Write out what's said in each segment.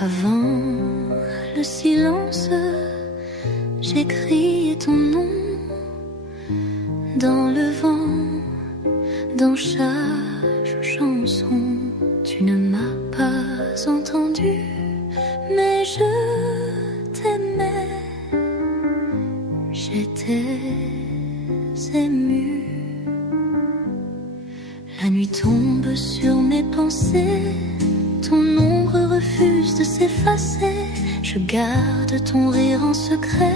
Avant le silence, j'ai crié ton nom dans le vent, dans chaque chanson. Tu ne m'as pas entendu, mais je t'aimais. J'étais émue. La nuit tombe sur mes pensées, ton ombre refuse de s'effacer. Je garde ton rire en secret,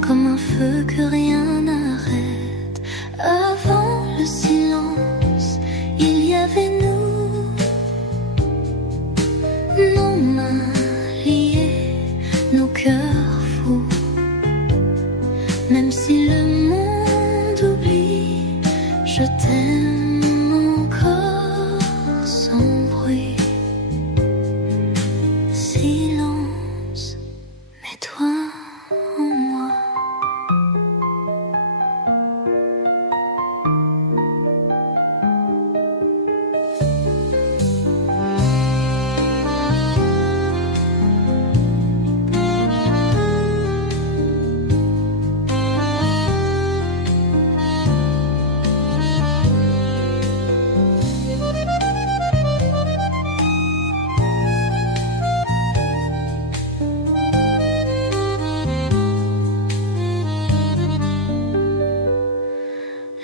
comme un feu que rien n'arrête. Avant le silence, il y avait nous, nos mains liées, nos cœurs fous. Même si le monde oublie, je t'aime encore sans bruit. Silence, mets-toi en moi.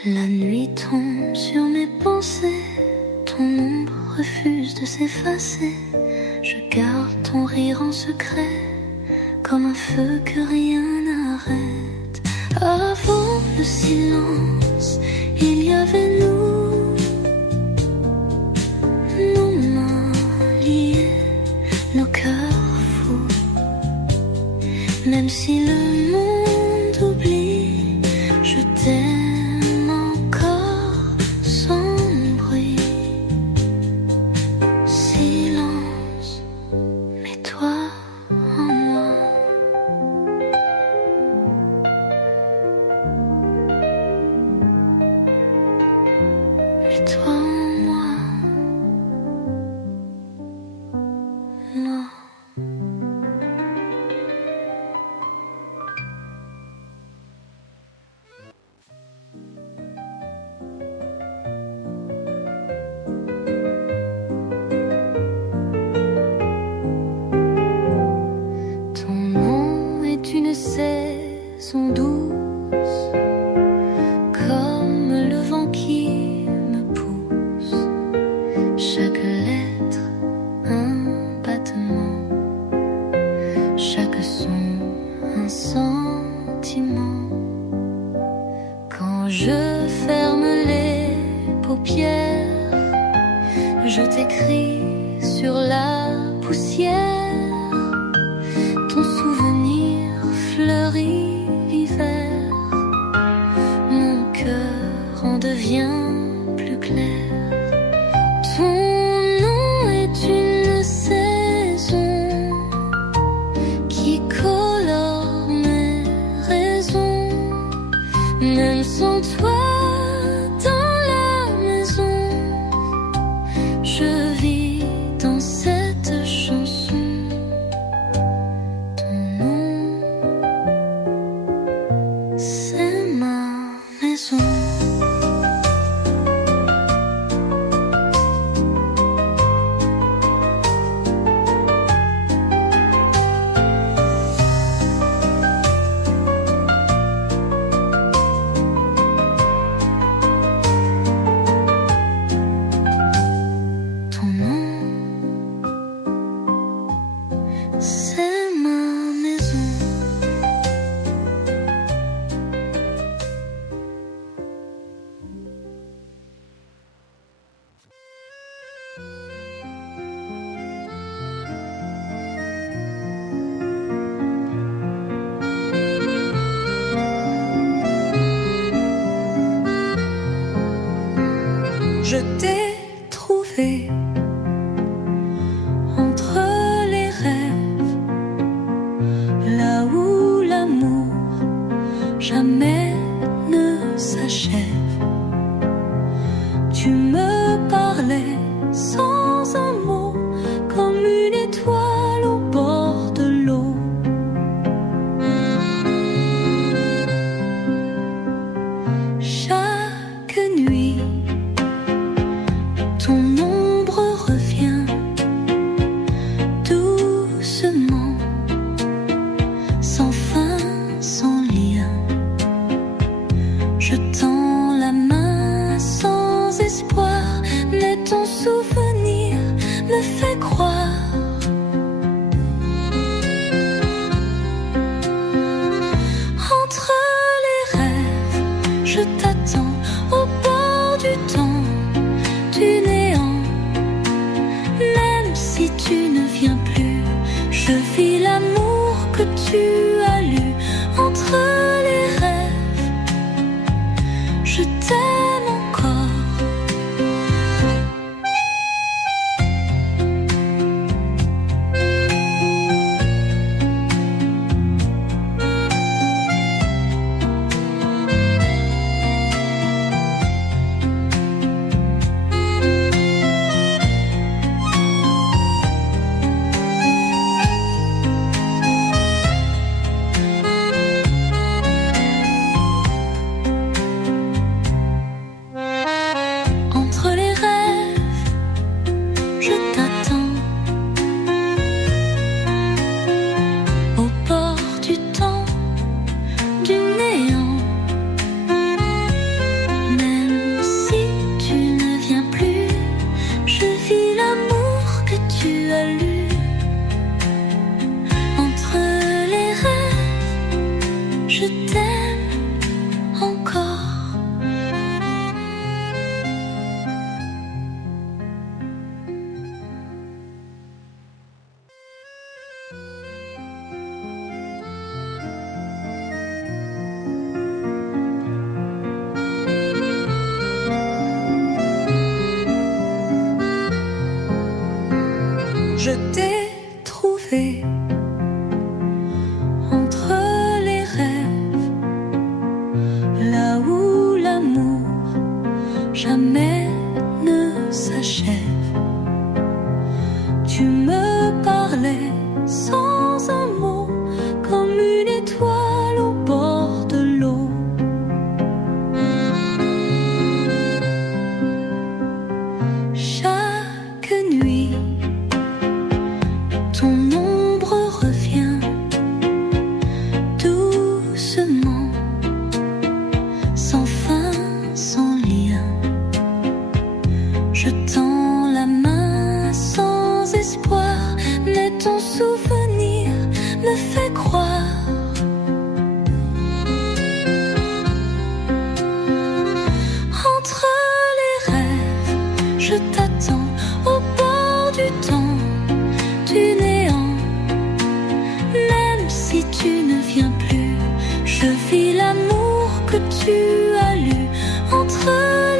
La nuit tombe sur mes pensées, ton ombre refuse de s'effacer. Je garde ton rire en secret, comme un feu que rien n'arrête. Avant le silence, il y avait nous, nos mains liées, nos cœurs fous. Même si le monde oublie, je t'aime. Toi en moi, non. Ton nom est une saison douce, comme le vent qui chaque lettre, un battement, chaque son, un sentiment. Quand je ferme les paupières, je t'écris sur la poussière. Ton souvenir fleurit l'hiver, mon cœur en devient plus clair. Ton nom est une saison qui colore mes raisons. Même sans toi dans la maison, je vis dans cette chanson. Ton nom, c'est ma maison. Je t'ai trouvé entre les rêves, là où l'amour jamais ne s'achève. Tu me parlais sans un mot, comme une étoile Je vis l'amour que tu as lu entre les rêves. Je t'aime encore. Je t'ai trouvé entre les rêves, là où l'amour jamais ne s'achève. Tu me parlais sans un mot, comme une étoile au bord de l'eau. Chaque nuit, ton ombre revient doucement, sans fin, sans lien. Je tends la main sans espoir, mais ton souvenir me fait croire. Entre les rêves, je t'attends au bord du temps, du néant. Même si tu ne viens plus, je vis l'amour que tu as lu entre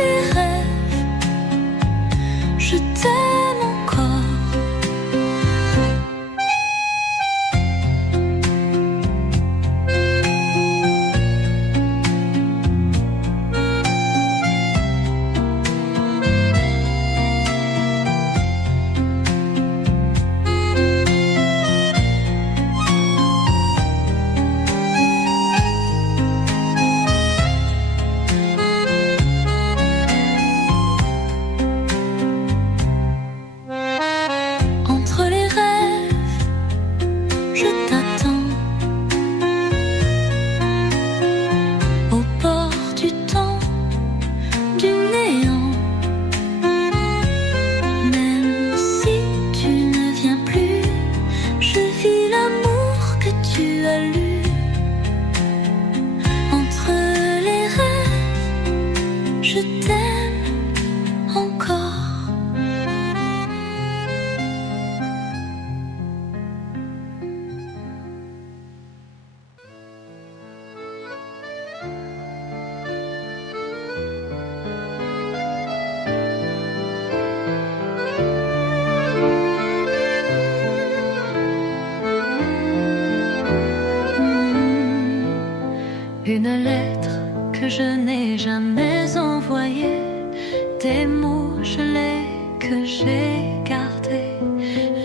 les rêves. Je t'aime encore. Entre les rêves, je t'attends au bord du temps, du néant. Même si tu ne viens plus, je vis l'amour que tu as lu entre les rêves. Je t'aime encore. Une lettre que je n'ai jamais envoyée, des mots gelés que j'ai gardés.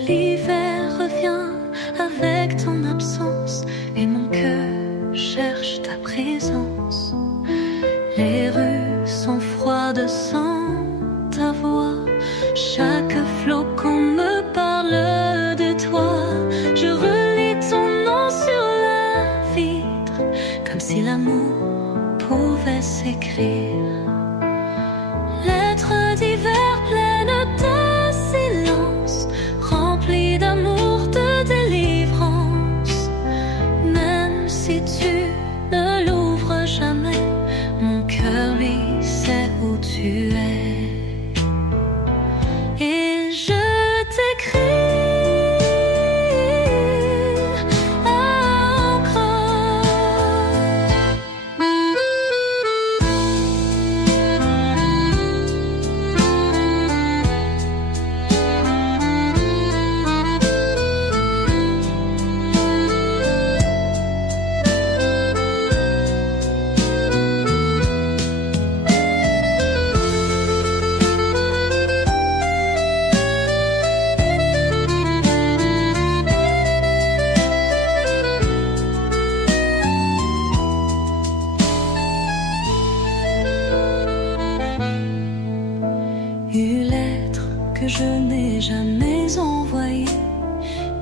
L'hiver revient avec ton absence et mon cœur cherche ta présence. Les rues sont froides sans ta voix, chaque flocon me parle de toi. Je relis ton nom sur la vitre, comme si l'amour pouvait s'écrire.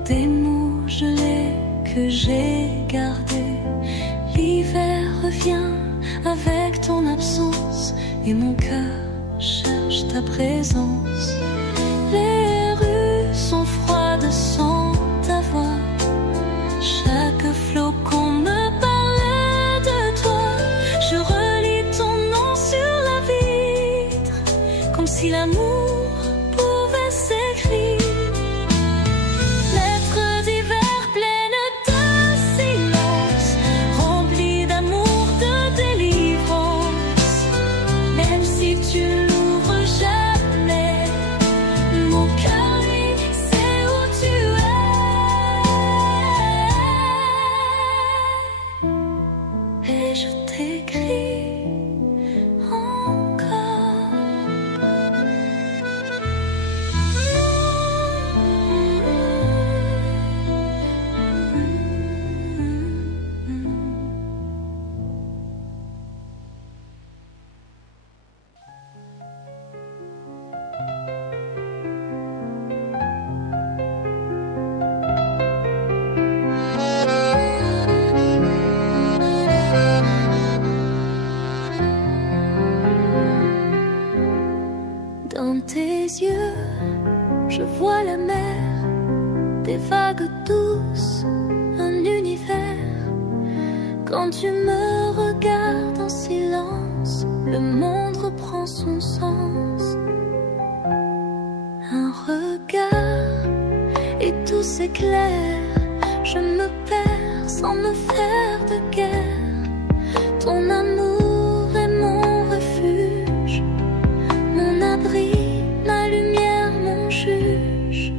des mots gelés que j'ai gardés. L'hiver revient avec ton absence et mon cœur cherche ta présence. Les rues sont froides sans ta voix. Chaque flocon me parlait de toi. Je relis ton nom sur la vitre, comme si l'amour pouvait s'écrire. Lettres d'hiver pleines de silence, remplies d'amour, de délivrance. Même si tu l'ouvres jamais, mon cœur lui sait où tu es. Et je t'écris encore. Dans tes yeux, je vois la mer, des vagues douces, un univers. Quand tu me regardes en silence, le monde reprend son sens. Un regard et tout s'éclaire. Je me perds sans me faire de guerre. Ton amour est mon refuge, mon abri, ma lumière, mon juge.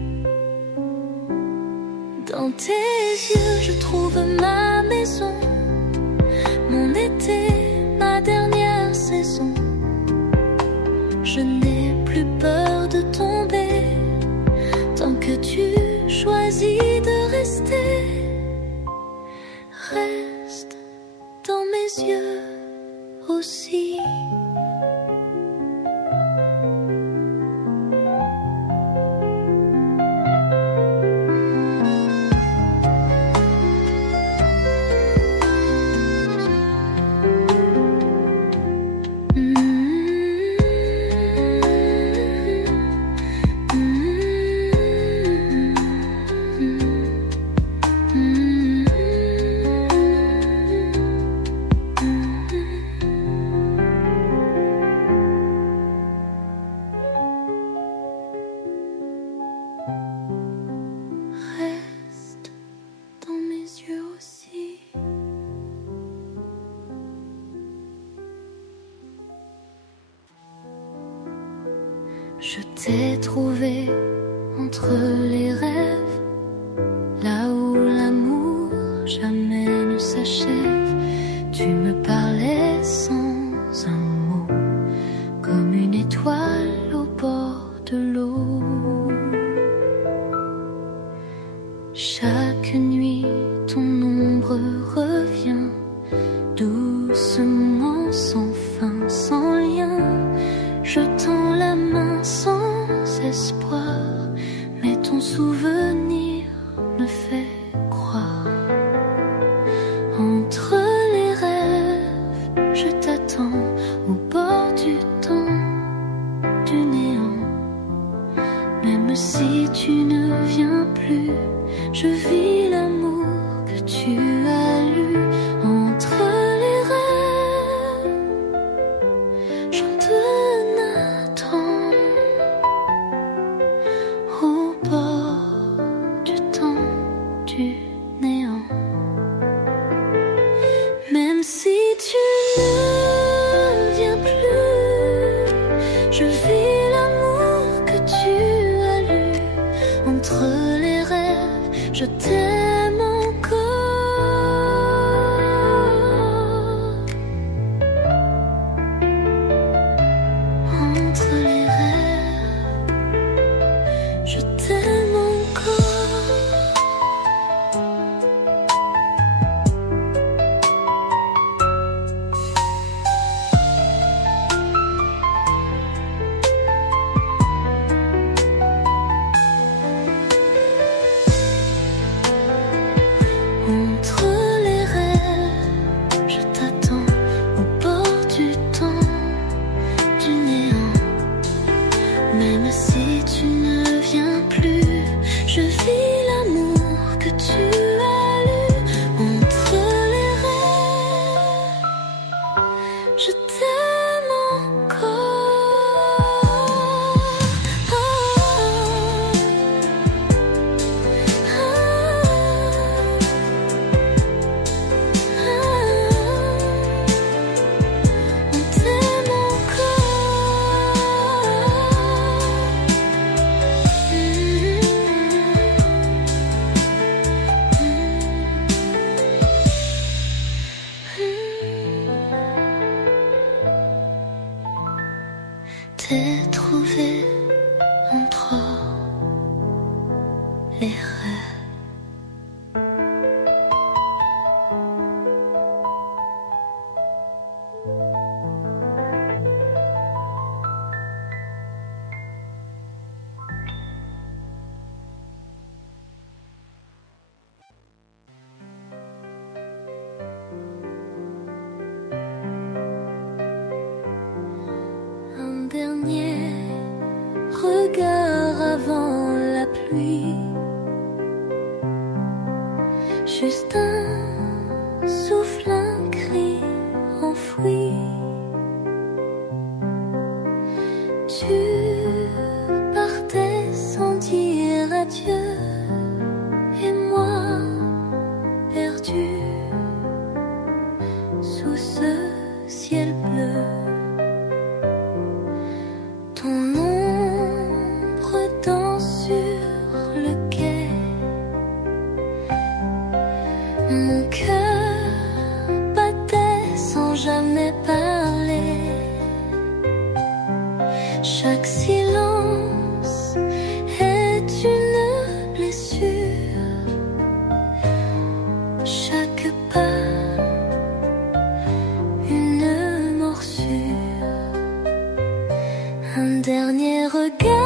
Dans tes yeux, je trouve ma maison, mon été, ma dernière saison. Je n'ai plus peur de tomber, tant que tu choisis de rester. Reste dans mes yeux aussi. Reste dans mes yeux aussi. Je t'ai trouvé entre les rêves, là où l'amour jamais ne s'achève. Tu me parlais sans un mot, comme une étoile au bord de l'eau. Chaque nuit, ton ombre revient, doucement, sans fin, sans lien. Je tends la main sans espoir, mais ton souvenir me fait croire. Entre les rêves, je t'attends au bord du temps, du néant. Même si tu ne viens plus, je vis l'amour que tu as lu. Entre les rêves, j'en te attends au bord du temps, du néant. Même si tu ne viens plus, je vis l'amour que tu as lu. Entre les rêves, je t'aime encore. Entre les rêves, je t'aime encore. Entre les rêves, je t'attends au bord du temps, du néant. Même si tu ne viens plus, je vis l'amour que tu as lu. Entre les rêves, je t'aime encore. On t'aime T'es trouvé entre les rêves. Un dernier regard avant la pluie, juste un souffle, un cri enfoui. Tu partais sans dire adieu, et moi perdu sous ce ciel bleu. Ton ombre danse sur le quai. Mon cœur battait sans jamais parler. Chaque silence est une blessure. Chaque pas une morsure. Un dernier regard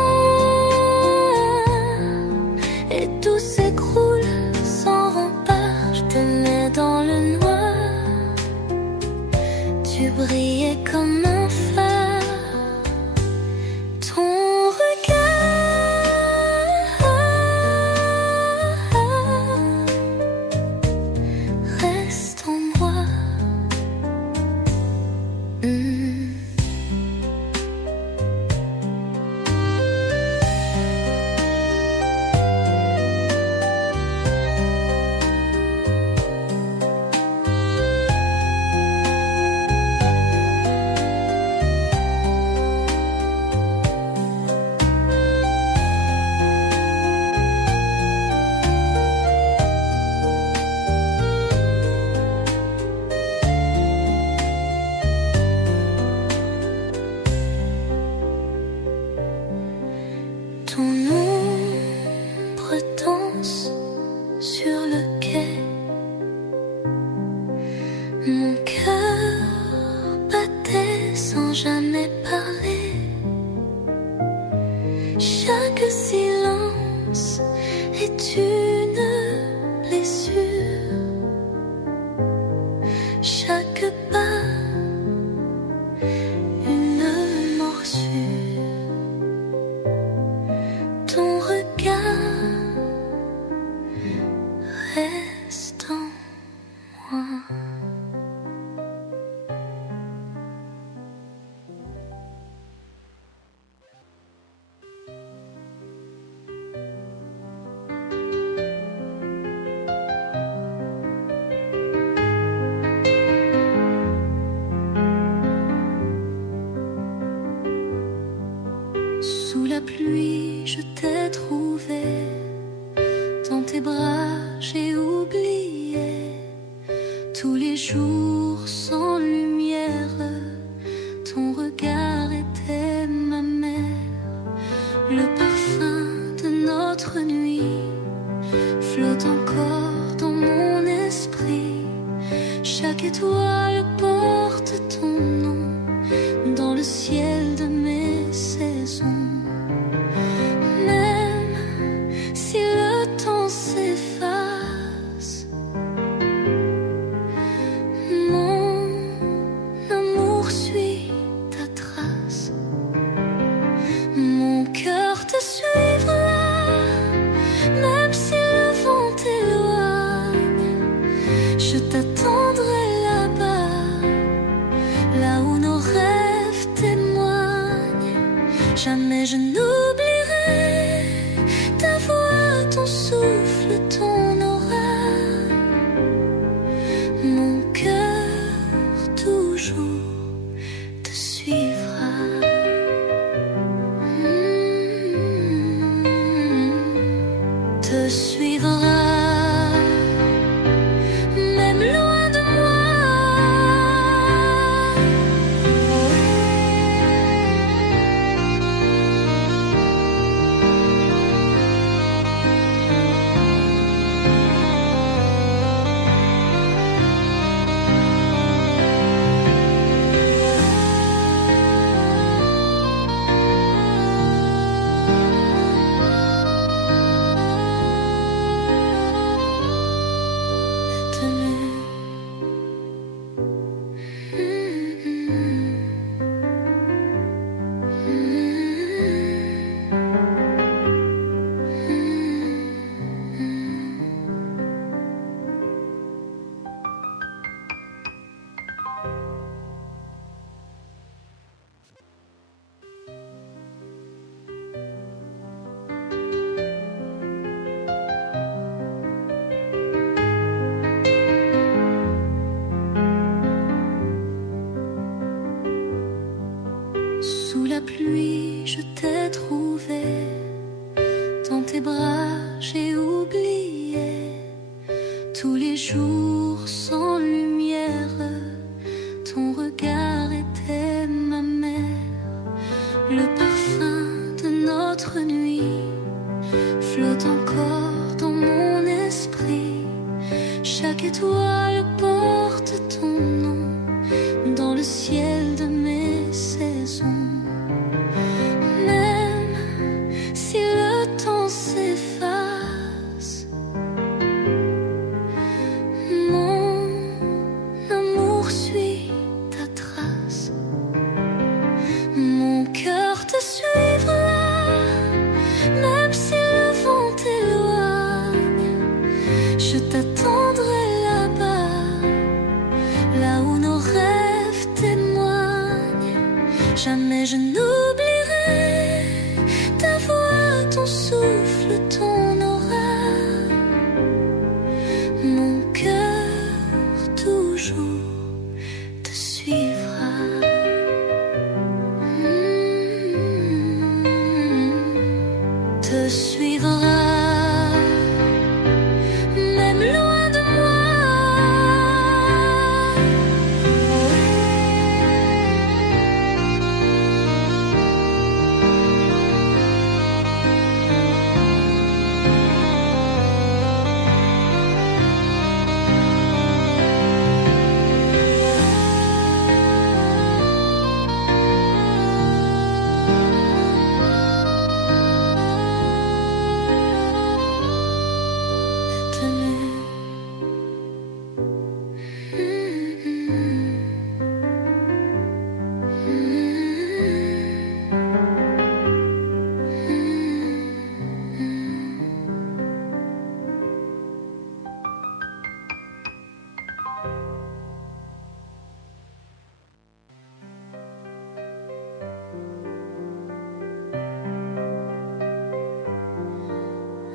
et tout s'écroule sans rempart. Je te mets dans le noir. Tu brillais comme un phare. Ton regard reste en moi. Ton ombre danse sur le quai. Mon cœur battait sans jamais parler. Chaque silence est une blessure. Chaque pas une morsure. Ton regard reste en moi. Sous la pluie, je t'ai trouvé. Dans tes bras, j'ai oublié tous les jours sans lumière. Ton regard était ma mère. Le parfum de notre nuit flotte encore dans mon esprit. Chaque étoile porte ton nom dans le ciel de mes saisons. Même si le temps s'efface, jours sans lumière, ton regard était ma mer. Le parfum de notre nuit flotte encore dans mon esprit. Chaque étoile porte ton nom dans le ciel de mes saisons. Même si le temps s'efface, mon amour suit ta trace. Mon cœur te suivra, même si le vent t'éloigne. Je t'attendrai là-bas, là où nos rêves témoignent. Jamais je n'oublierai ta voix, ton souffle, ton aura. Mon cœur toujours te suivra. Te suivra.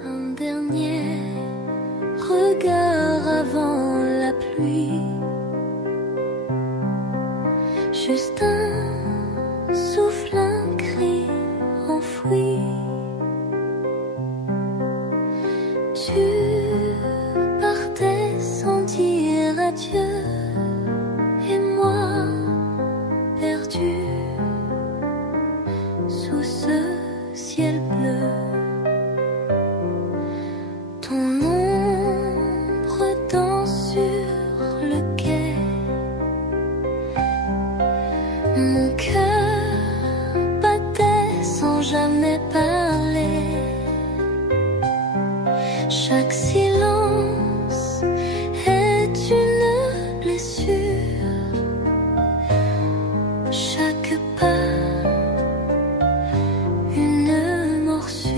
Un dernier regard avant la pluie, juste un souffle, un cri enfoui. Tu partais sans dire adieu, et moi perdu sous ce ciel bleu. Ton ombre danse sur le quai. Mon cœur battait sans jamais parler. Chaque silence est une blessure. Chaque pas une morsure.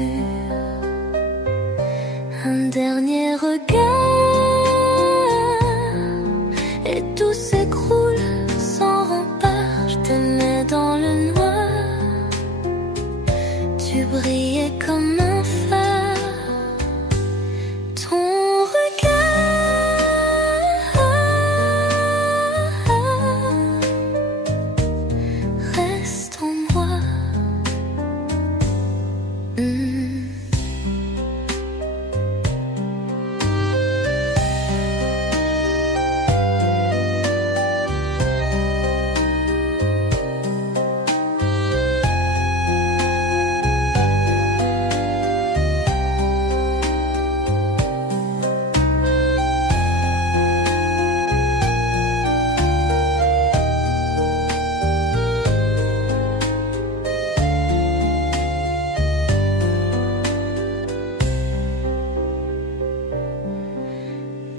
Un dernier regard et tout s'écroule sans rempart. Je t'aimais dans le noir, tu brillais comme un phare. Ton regard reste en moi.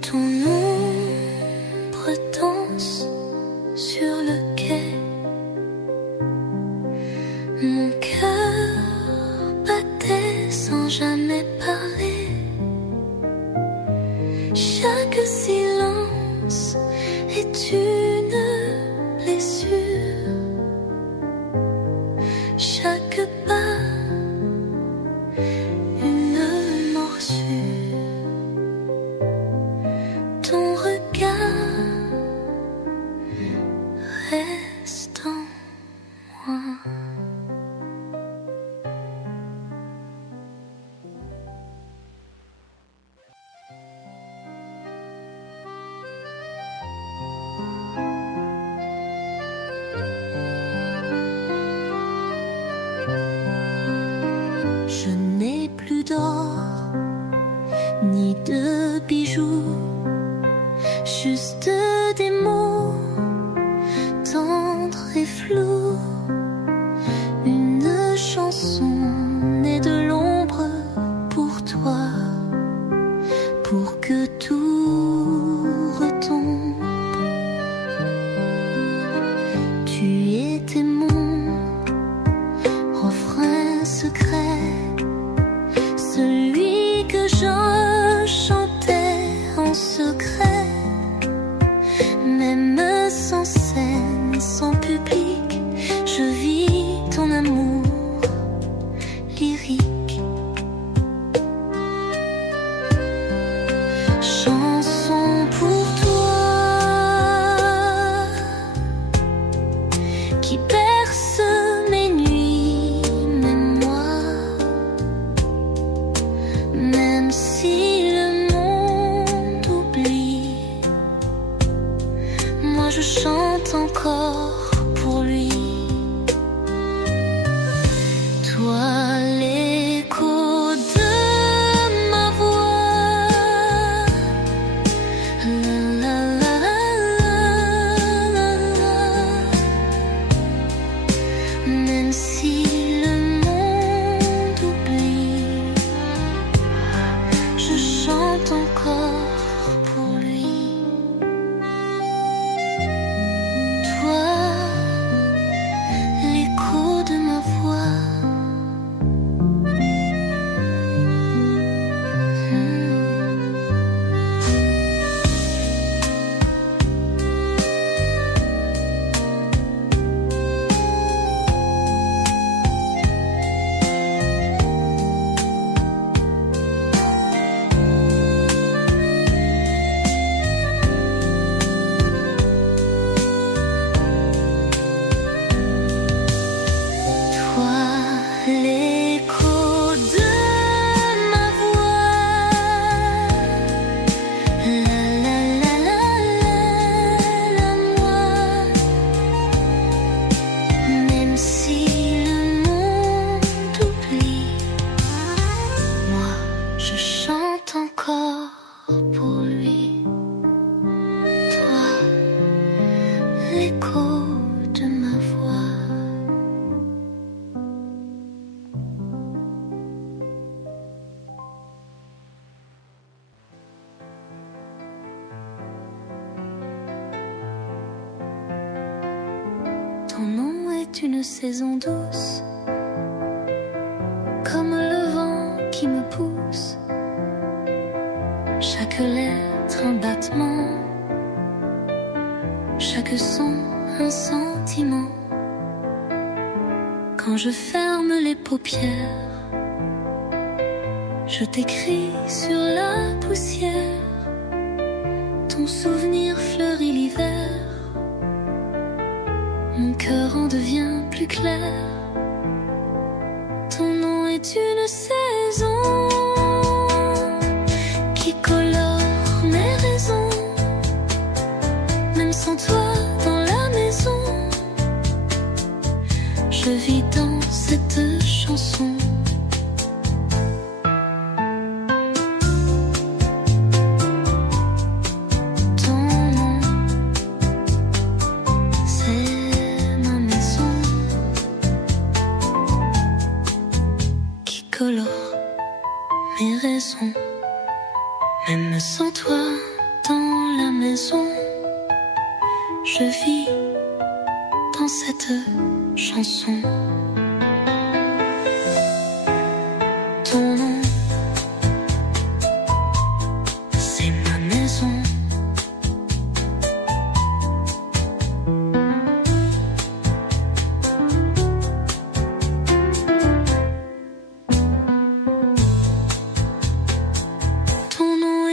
Ton ombre danse sur le quai. Mon cœur battait sans jamais parler. Chaque silence est une blessure. Chaque pas une morsure. Ton regard reste en moi. joue juste des mots tendres et flous. Une chanson née de l'ombre pour toi, pour que tout retombe. Tu étais mon refrain secret, celui que je chantais en secret, même sans scène, sans public, je vis ton amour lyrique. Chanson pour toi qui berce mes nuits, même moi, même si le monde oublie, moi je chante encore pour lui. Toi, l'écho de ma voix, la la la la la la. Même si le monde oublie, je chante encore pour lui. Toi, l'écho de ma voix. L'écho de ma voix, la la la la la moi, même si le monde oublie, moi je chante encore pour lui. Toi, l'écho de ma voix. Ton nom est une saison douce, comme le vent qui me pousse. Chaque lettre un battement, chaque son un sentiment. Quand je ferme les paupières, je t'écris sur la poussière. Ton souvenir fleurit l'hiver, mon cœur en devient plus clair. Ton nom est une saison qui colore mes raisons. Même sans toi dans la maison, je vis dans cette chanson. Colore mes raisons, même sans toi dans la maison, je vis dans cette chanson. Ton nom, c'est ma maison.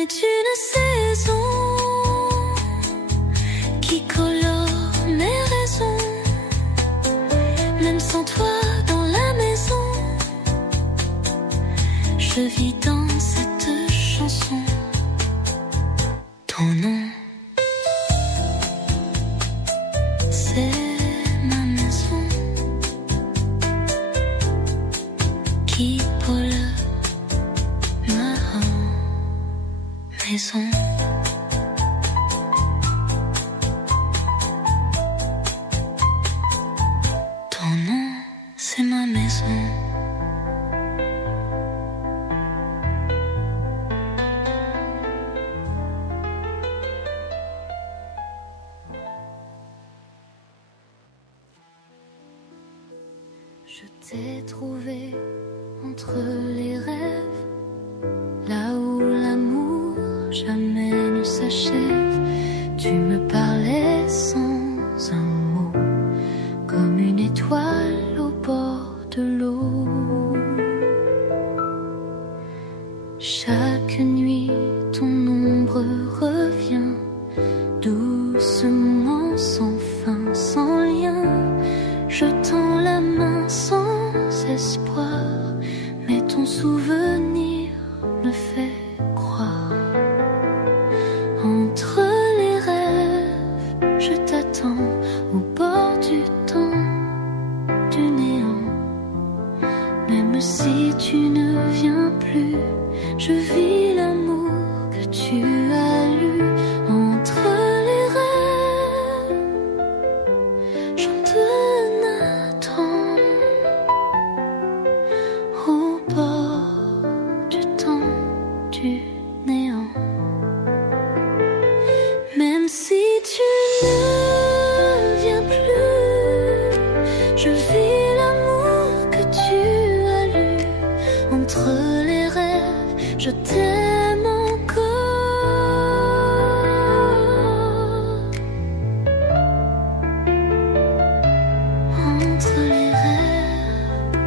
Une saison qui colore mes raisons, même sans toi dans la maison, je vis dans cette chanson. Ton nom, c'est ma maison qui polluent ma maison. Ton nom, c'est ma maison. Je t'ai trouvé entre les rêves, là où l'amour jamais ne s'achève. Tu me parlais sans un mot, comme une étoile au bord de l'eau. Chaque nuit, ton ombre revient, doucement, sans fin, sans lien. Je tends la main sans espoir, mais ton souvenir me fait croire. Entre les rêves, je t'attends au bord du temps, du néant. Même si tu ne viens plus, je vis l'amour que tu as lu. Entre les rêves, chante Nathan au bord du temps, du néant. Même si tu ne viens plus, je vis l'amour que tu as lu. Entre les rêves, je t'aime encore. Entre les rêves,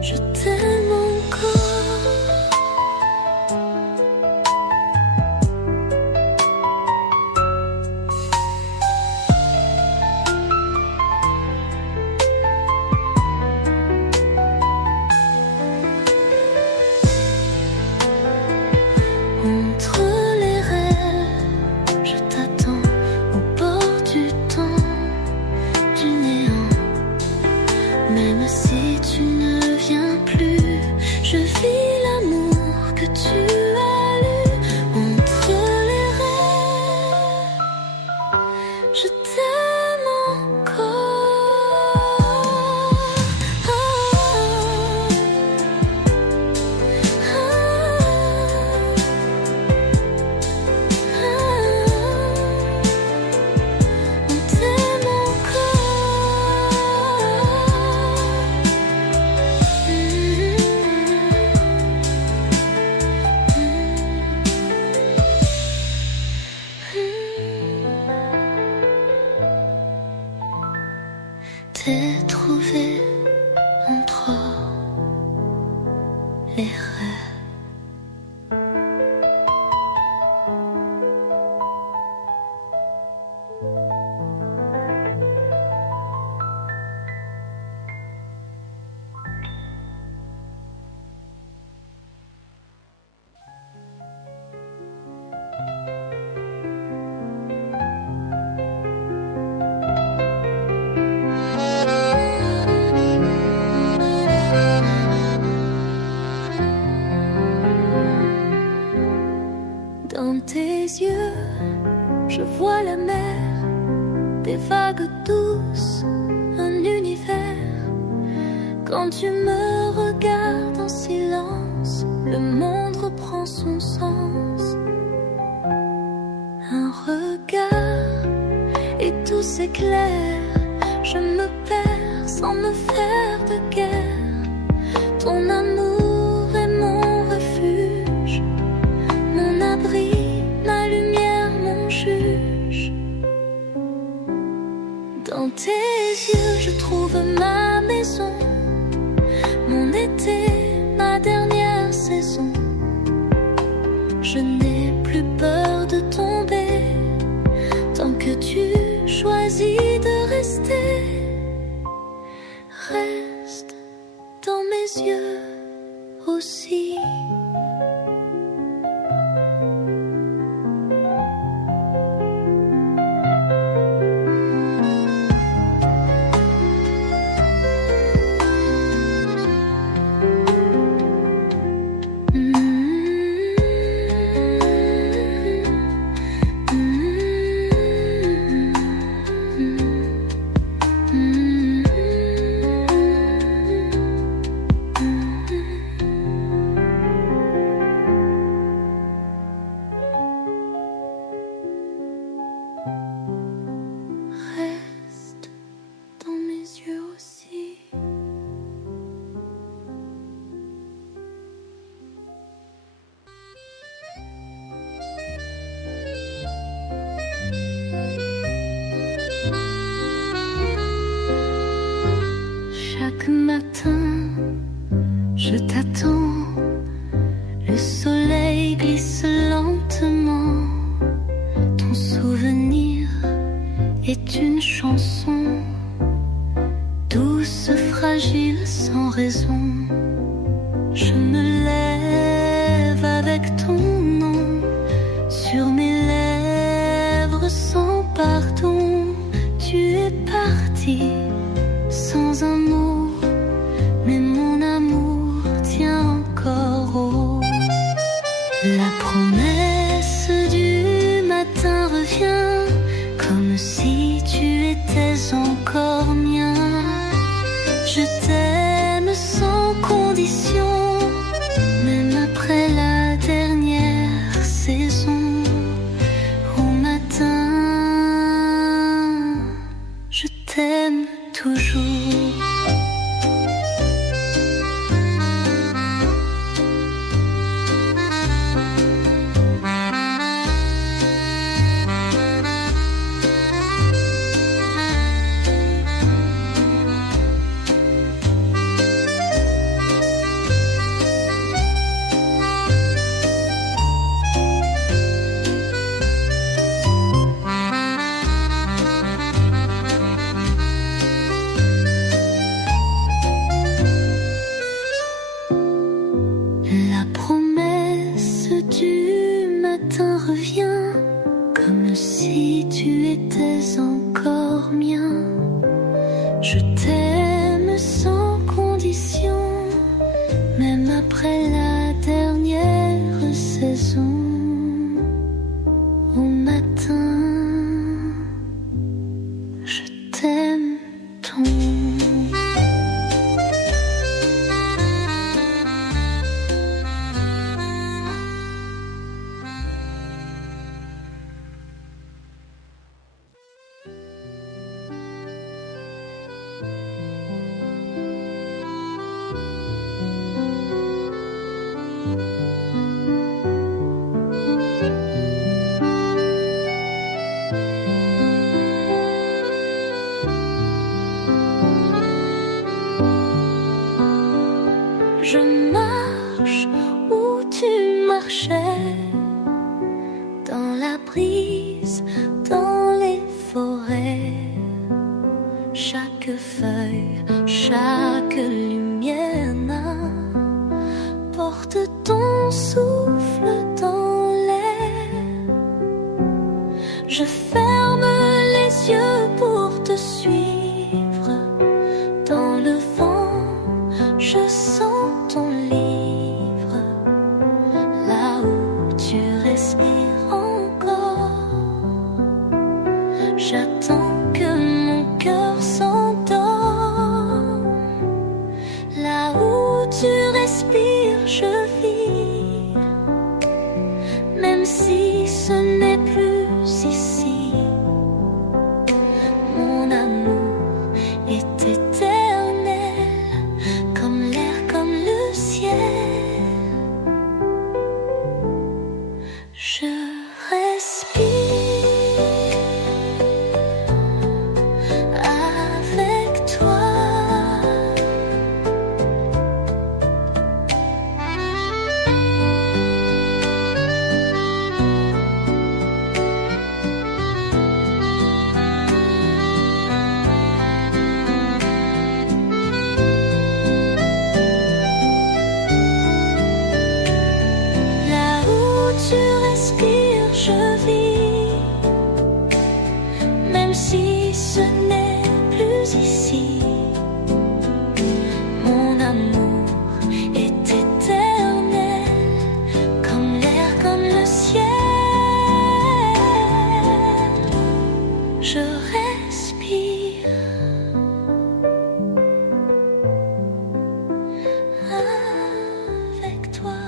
je t'aime encore. Entre les rêves, je t'attends au bord du temps, du néant. Même si tu ne viens plus, je vis l'amour que tu as lu. Entre les rêves, je t'aime encore. On t'aime T'ai trouvé entre les rêves. Dans tes yeux, je vois la mer, des vagues douces, un univers. Quand tu me regardes en silence, le monde reprend son sens. Un regard et tout s'éclaire. Je me perds sans me faire de guerre. Ton amour est mon refuge, mon abri, ma lumière, mon juge. Dans tes yeux, je trouve ma maison, mon été, ma dernière saison. Je n'ai plus peur de tomber, tant que tu choisis de rester. Reste dans mes yeux aussi. est une chanson, douce, fragile, sans raison. Je me lève avec ton nom sur mes lèvres sans pardon. Tu es parti sans un mot, mais mon amour tient encore haut. La promesse du matin revient comme si tu étais encore mien. Je t'aime sans condition, même après la dernière saison. Au matin, je t'aime toujours. La promesse du matin revient comme si tu étais encore mien. Je t'aime sans condition, même après la dernière saison. Au matin, je t'aime tant. Je marche où tu marchais, dans la brise, dans les forêts. Chaque feuille, chaque lumière porte ton souffle dans l'air. Je ferme les yeux pour te suivre. Dans le vent, je sens ton livre. Là où tu respires encore, j'attends que mon cœur s'endorme. Là où tu respires, je vis, même si ce n'est plus ici. Mon amour est éternel, comme l'air, comme le ciel. Je respire avec toi. Là où tu respires, je vis, même si ce n'est plus ici. Mon amour est éternel, comme l'air, comme le ciel. Je respire avec toi.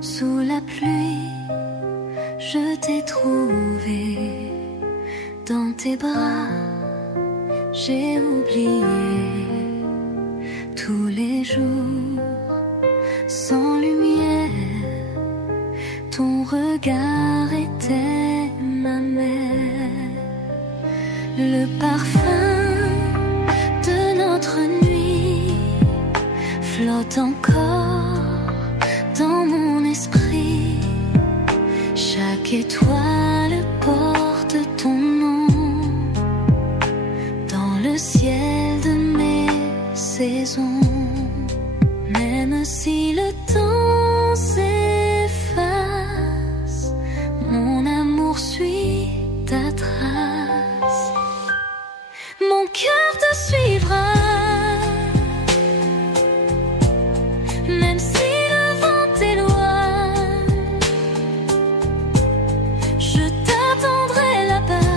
Sous la pluie, je t'ai trouvé. Dans tes bras, j'ai oublié tous les jours, sans lumière, ton regard était ma mère. Le parfum de notre nuit flotte encore dans mon esprit. Chaque étoile porte ton nom dans le ciel de mes saisons. Même si le temps s'efface, mon amour suit ta trace. Mon cœur te suivra, même si le vent t'éloigne. Je t'attendrai là-bas,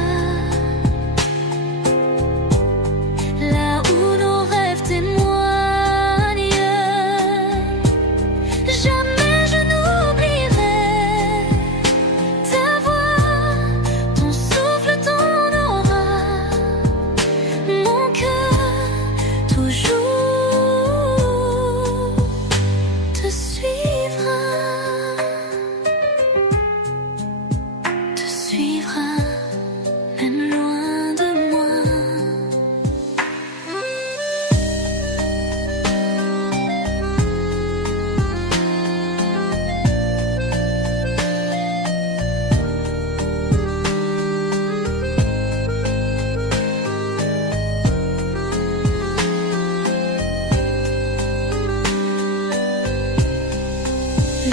là où nos rêves témoignent. Jamais je n'oublierai ta voix, ton souffle, ton aura. Mon cœur toujours te suivra, même loin de moi.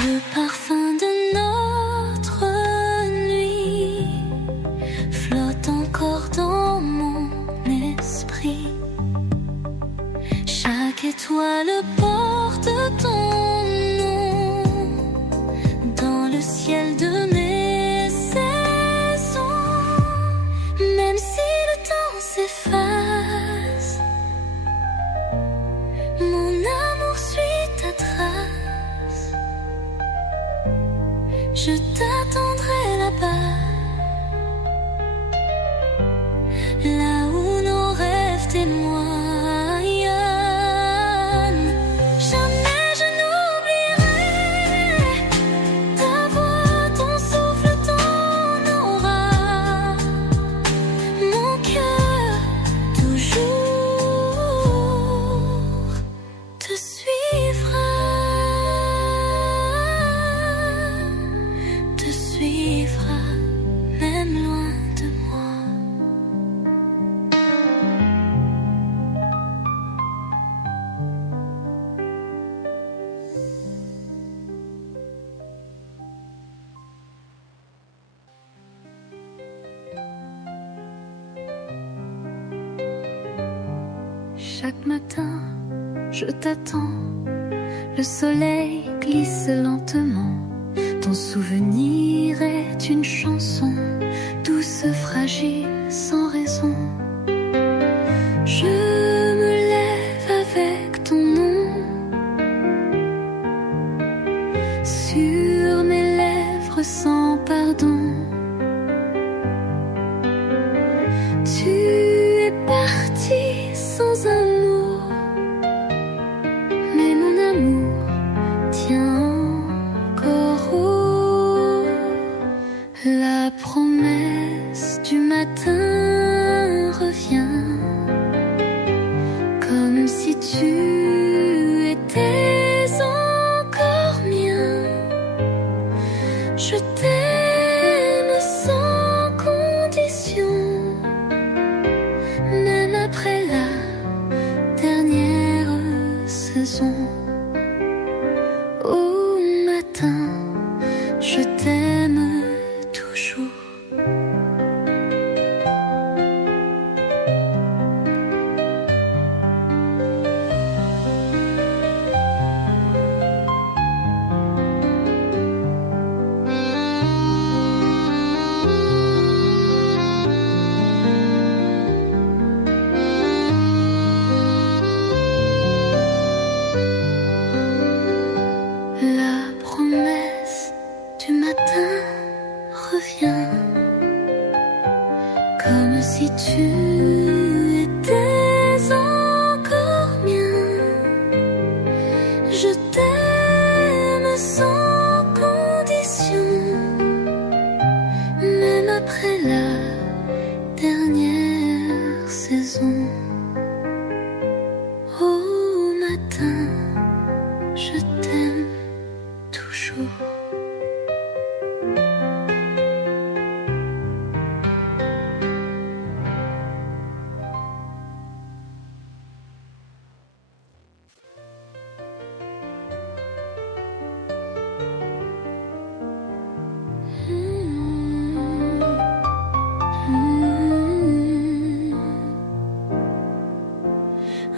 Le parfum de notre nuit flotte encore dans mon esprit. Chaque étoile porte ton nom dans le ciel de mes saisons. Même si le temps s'efface, mon amour suit ta trace. Je t'attendrai là-bas, là où nos rêves témoignent. Jamais je n'oublierai ta voix, ton souffle, ton aura. Mon cœur toujours te suivra. Te suivra, même loin de moi. Chaque matin, je t'attends. Le soleil glisse lentement. Ton souvenir est une chanson, douce, fragile, sans raison. Je me lève avec ton nom sur mes lèvres sans pardon. Tu es parti sans amour, mais mon amour tient encore haut. La promesse du matin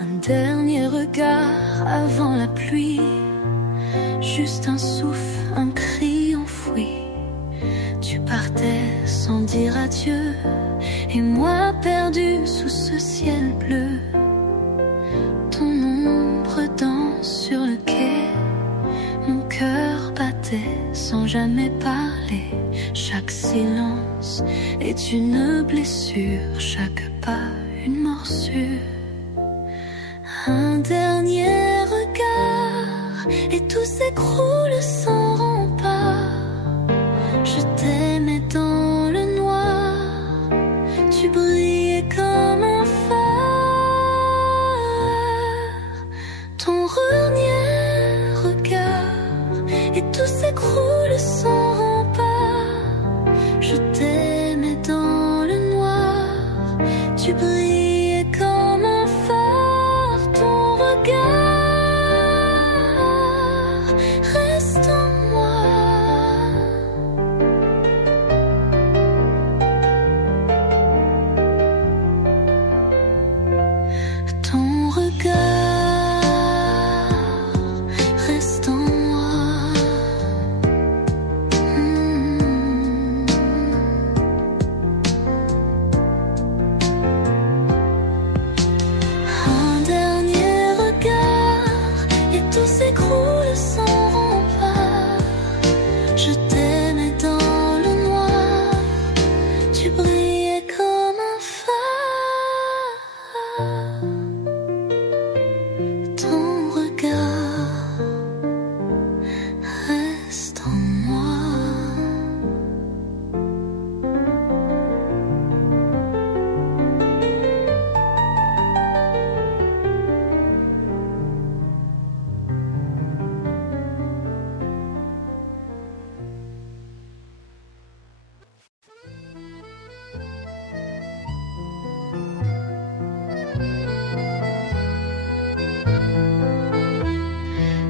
Un dernier regard avant la pluie, juste un souffle, un cri enfoui. Tu partais sans dire adieu, et moi perdu sous ce ciel bleu. Ton ombre danse sur le quai, mon cœur battait sans jamais parler. Chaque silence est une blessure, chaque pas une morsure. Un dernier regard et tout s'écroule sans rempart. Je t'aimais dans le noir, tu brillais comme un phare. Ton dernier regard et tout s'écroule sans rempart. Je t'aimais dans le noir, tu brillais comme un phare. Ton regard reste en moi. Ton regard reste en moi. Un dernier regard et tout s'écroule sans rempart. Je t'aimais dans le noir, tu brillais comme un phare. Ton regard reste en moi.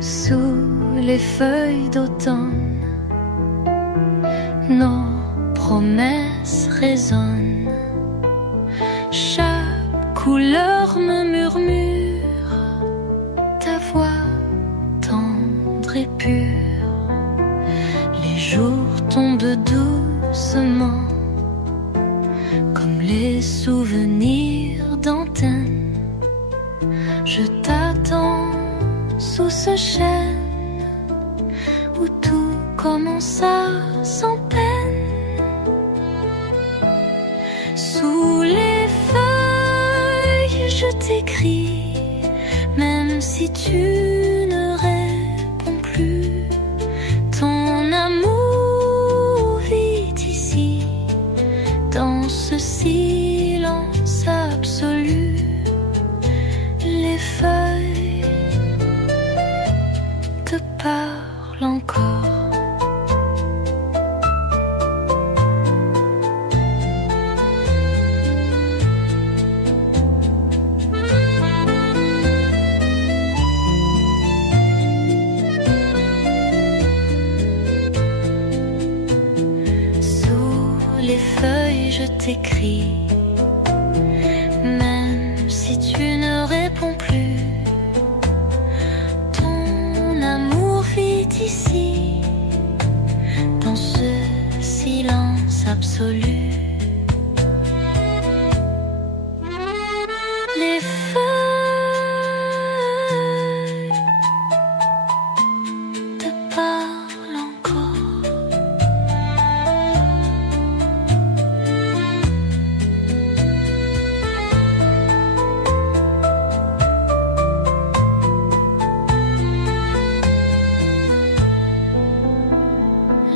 Sous les feuilles d'automne, nos promesses résonnent. Chaque couleur me murmure ta voix tendre et pure. Les jours tombent doucement comme les souvenirs d'antenne. Je t'attends sous ce chêne où tout commença sans peine. Sous les feuilles je t'écris, même si tu ne réponds plus. Ton amour vit ici, dans ce silence absolu. Les feuilles te parlent encore. Sous les feuilles je t'écris, même si tu ne réponds plus. Ton amour vit ici, dans ce silence absolu. Les feuilles te parlent encore.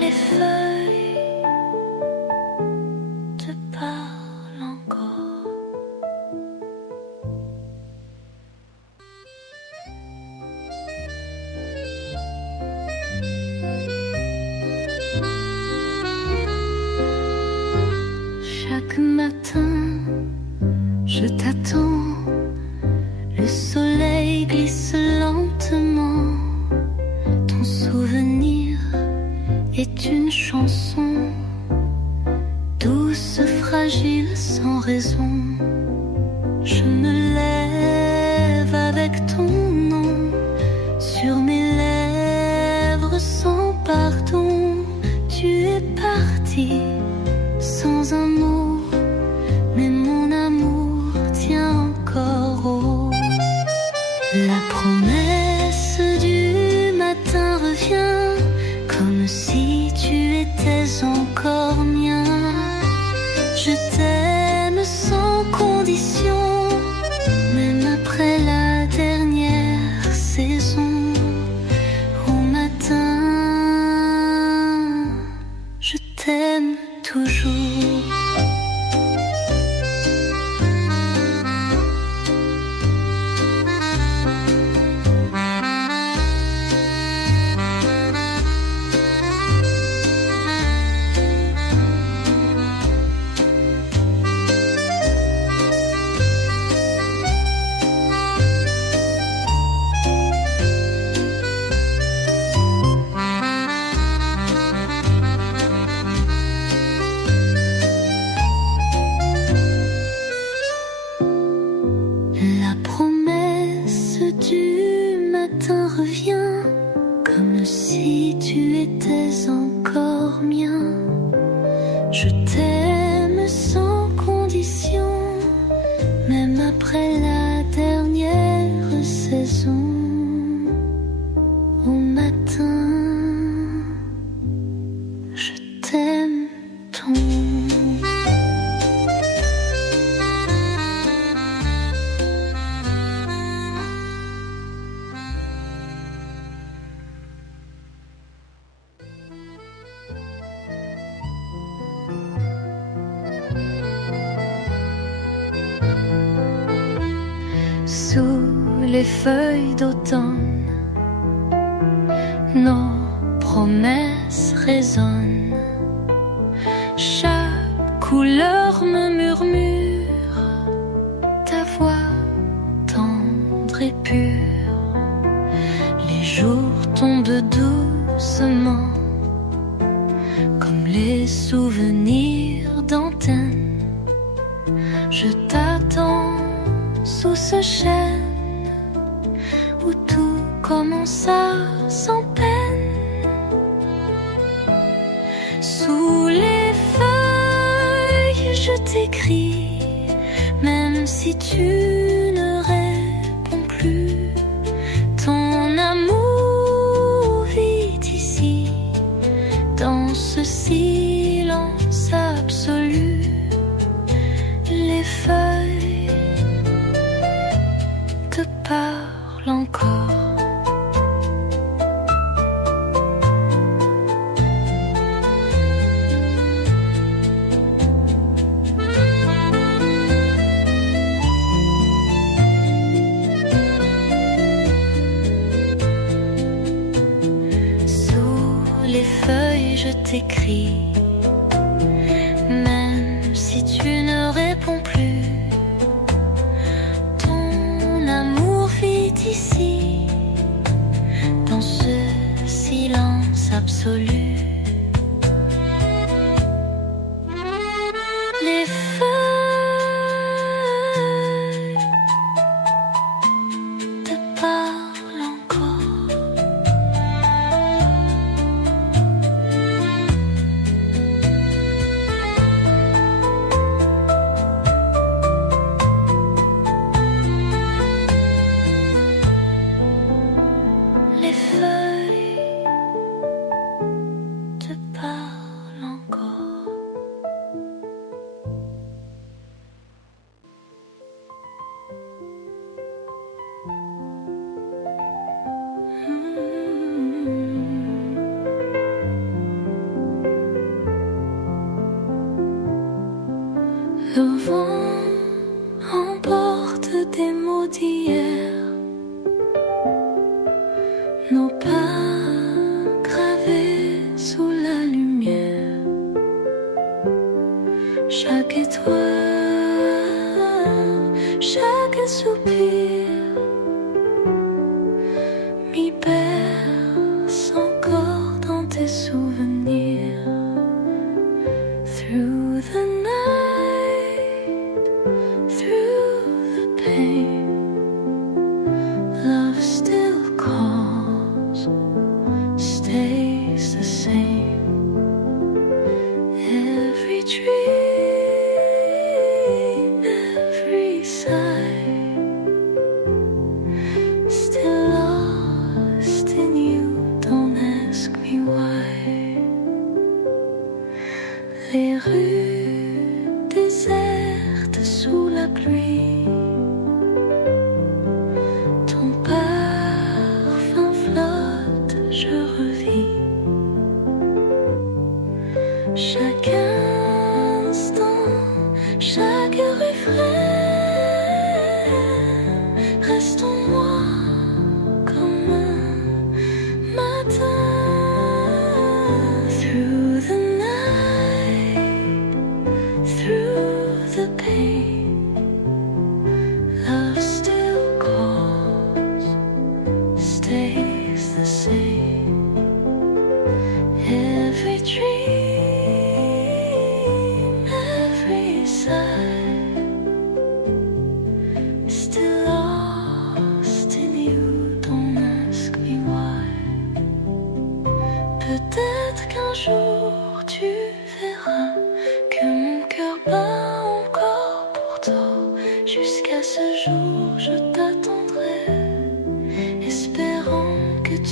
Les feuilles reviens, comme si tu étais encore mien. Je t'aime sans condition, même après la dernière saison. Au matin, je t'aime tant. Sous les feuilles d'automne, nos promesses résonnent. Chaque couleur me murmure ta voix tendre et pure. Les jours tombent doucement, comme les souvenirs d'antenne. Je t'attends sous ce chêne où tout commença sans peine. Sous les feuilles, je t'écris, même si tu ne réponds plus. Ton amour vit ici, dans ce silence absolu. Les feuilles te parlent encore. Je t'écris, même si tu ne réponds plus. Ton amour vit ici, dans ce silence absolu. Les feuilles te parlent encore. Le vent emporte des mots d'hier, nos pas gravés sous la lumière. Chaque étoile, chaque soupir m'y berce encore dans tes souvenirs. Through the night, through the pain, love still calls, stays the same. Every dream, every sigh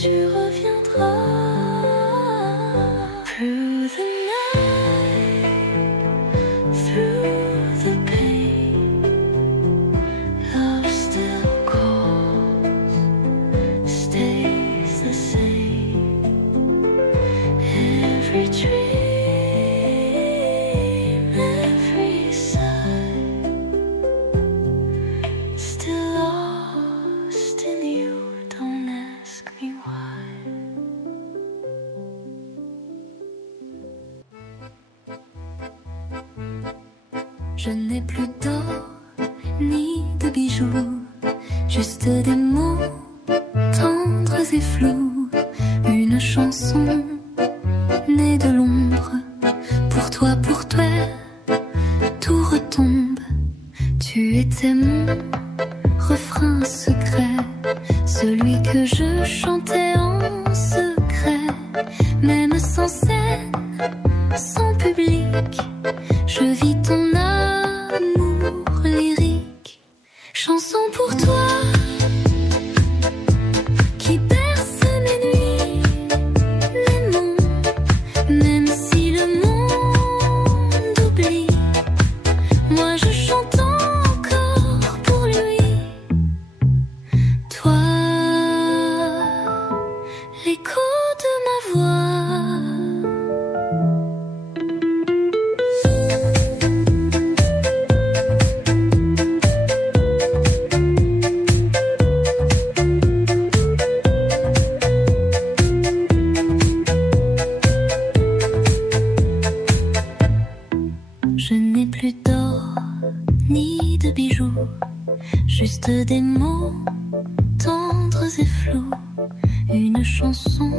tu reviendras. Through the night, through the pain, love still calls, stays the same. Every dream, every sigh, still lost in you. Don't ask me why. Je n'ai plus d'or ni de bijoux, juste des mots tendres et flous. Une chanson née de l'ombre. Pour toi, tout retombe. Tu étais mon refrain secret, celui que je chantais en secret. Même sans scène, sans public, je vis ton amour lyrique. Chanson pour toi qui berce mes nuits, mes monts, même si le monde oublie. Moi je chante encore pour lui. Toi, l'écho de ma voix. Je n'ai plus d'or ni de bijoux, juste des mots tendres et flous. Une chanson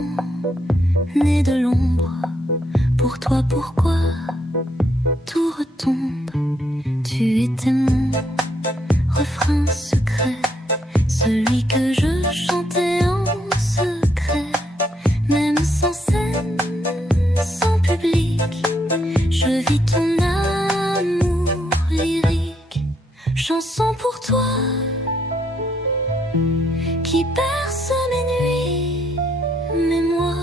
née de l'ombre. Pour toi, pourquoi tout retombe? Tu étais mon refrain secret, celui que je chantais en secret. Même sans scène, sans public, je vis ton amour lyrique. Chanson pour toi qui berce mes nuits, mais moi,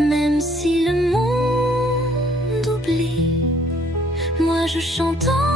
même si le monde oublie, moi je chante en